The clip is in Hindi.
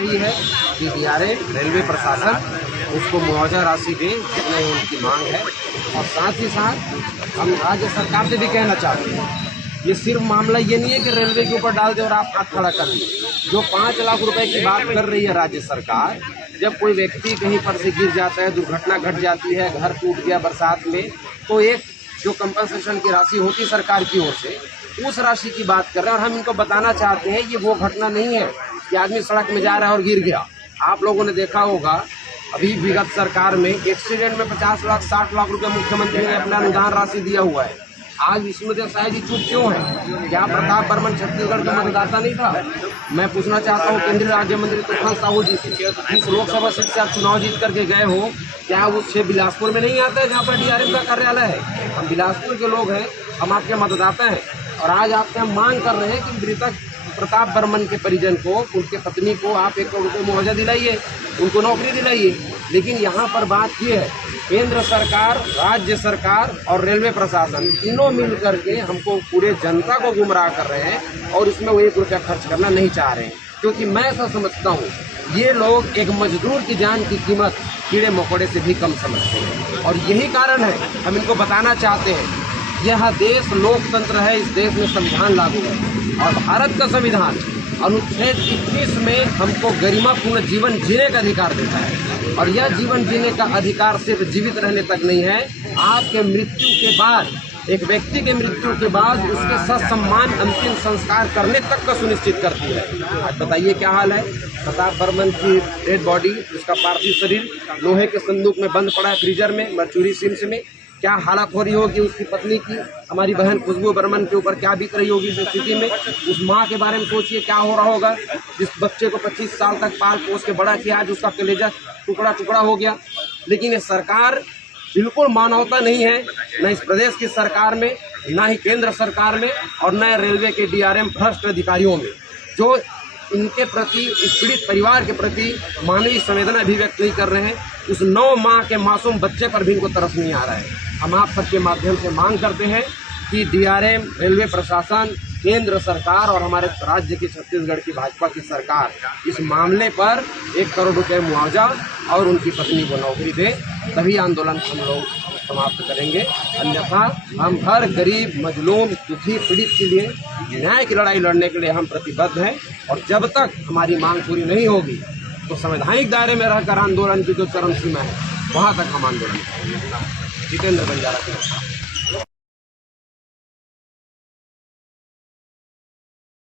यही है कि डीआरएम रेलवे प्रशासन उसको मुआवजा राशि दे जितने उनकी मांग है। और साथ ही साथ हम राज्य सरकार से भी कहना चाहते हैं, ये सिर्फ मामला ये नहीं है कि रेलवे के ऊपर डाल दे और आप हाथ खड़ा कर दिए। जो 5 लाख रुपए की बात कर रही है राज्य सरकार, जब कोई व्यक्ति कहीं पर से गिर जाता है, दुर्घटना घट जाती है, घर टूट गया बरसात में, तो एक जो कंपनसेशन की राशि होती है सरकार की ओर से, उस राशि की बात कर रहे हैं। और हम इनको बताना चाहते हैं ये वो घटना नहीं है कि आदमी सड़क में जा रहा है और गिर गया। आप लोगों ने देखा होगा अभी विगत सरकार में एक्सीडेंट में 50 लाख 60 लाख रुपए मुख्यमंत्री ने अपना अनुदान राशि दिया हुआ है। आज विष्णुदेव साय जी चुप क्यों है? क्या प्रताप बर्मन छत्तीसगढ़ का मतदाता नहीं था? मैं पूछना चाहता हूँ केंद्रीय राज्य मंत्री तूफान साहू जी से, इस लोकसभा सीट से आप चुनाव जीत करके गए हो, क्या वो 6 बिलासपुर में नहीं आता है जहाँ पर डीआरएम का कार्यालय है? हम बिलासपुर के लोग हैं, हम आपके मतदाता हैं और आज आपसे हम मांग कर रहे हैं कि मृतक प्रताप बर्मन के परिजन को, उनके पत्नी को आप 1 करोड़ रुपये मुआवजा दिलाइए, उनको नौकरी दिलाइए। लेकिन यहाँ पर बात ये है, केंद्र सरकार, राज्य सरकार और रेलवे प्रशासन तीनों मिल करके हमको पूरे जनता को गुमराह कर रहे हैं और इसमें वो 1 रुपया खर्च करना नहीं चाह रहे हैं। क्योंकि मैं ऐसा समझता हूँ ये लोग एक मजदूर की जान की कीमत कीड़े मकोड़े से भी कम समझते हैं और यही कारण है हम इनको बताना चाहते हैं यह देश लोकतंत्र है, इस देश में संविधान लागू है और भारत का संविधान अनुच्छेद 21 में हमको गरिमापूर्ण जीवन जीने का अधिकार देता है। और यह जीवन जीने का अधिकार सिर्फ जीवित रहने तक नहीं है, आपके मृत्यु के बाद, एक व्यक्ति के मृत्यु के बाद उसके ससम्मान अंतिम संस्कार करने तक का सुनिश्चित करती है। आज बताइए क्या हाल है? प्रताप बर्मन की डेड बॉडी, उसका पार्थिव शरीर लोहे के संदूक में बंद पड़ा है, फ्रीजर में, मर्चुरी सिम्स में। क्या हालत हो रही होगी उसकी पत्नी की, हमारी बहन खुशबू बर्मन के ऊपर क्या बीत रही होगी इस स्थिति में? उस माँ के बारे में सोचिए क्या हो रहा होगा, जिस बच्चे को 25 साल तक पाल पोस के बड़ा किया, आज उसका कलेजा टुकड़ा टुकड़ा हो गया। लेकिन ये सरकार बिल्कुल मानवता नहीं है, न इस प्रदेश की सरकार में, न ही केंद्र सरकार में और न रेलवे के डीआरएम भ्रष्ट अधिकारियों में, जो इनके प्रति, इस पीड़ित परिवार के प्रति मानवीय संवेदना भी व्यक्त नहीं कर रहे हैं। उस 9 माह के मासूम बच्चे पर भी इनको तरस नहीं आ रहा है। हम आप सबके माध्यम से मांग करते हैं कि डीआरएम, रेलवे प्रशासन, केंद्र सरकार और हमारे राज्य की छत्तीसगढ़ की भाजपा की सरकार इस मामले पर 1 करोड़ रुपए मुआवजा और उनकी पत्नी को नौकरी दे, तभी आंदोलन हम लोग समाप्त करेंगे। अन्यथा हम हर गरीब, मजलूम, दुखी, पीड़ित के लिए न्याय की लड़ाई लड़ने के लिए हम प्रतिबद्ध हैं और जब तक हमारी मांग पूरी नहीं होगी तो संवैधानिक दायरे में रहकर आंदोलन की जो चरम सीमा है वहाँ तक हम आंदोलन करेंगे। जितेंद्र बंजारा।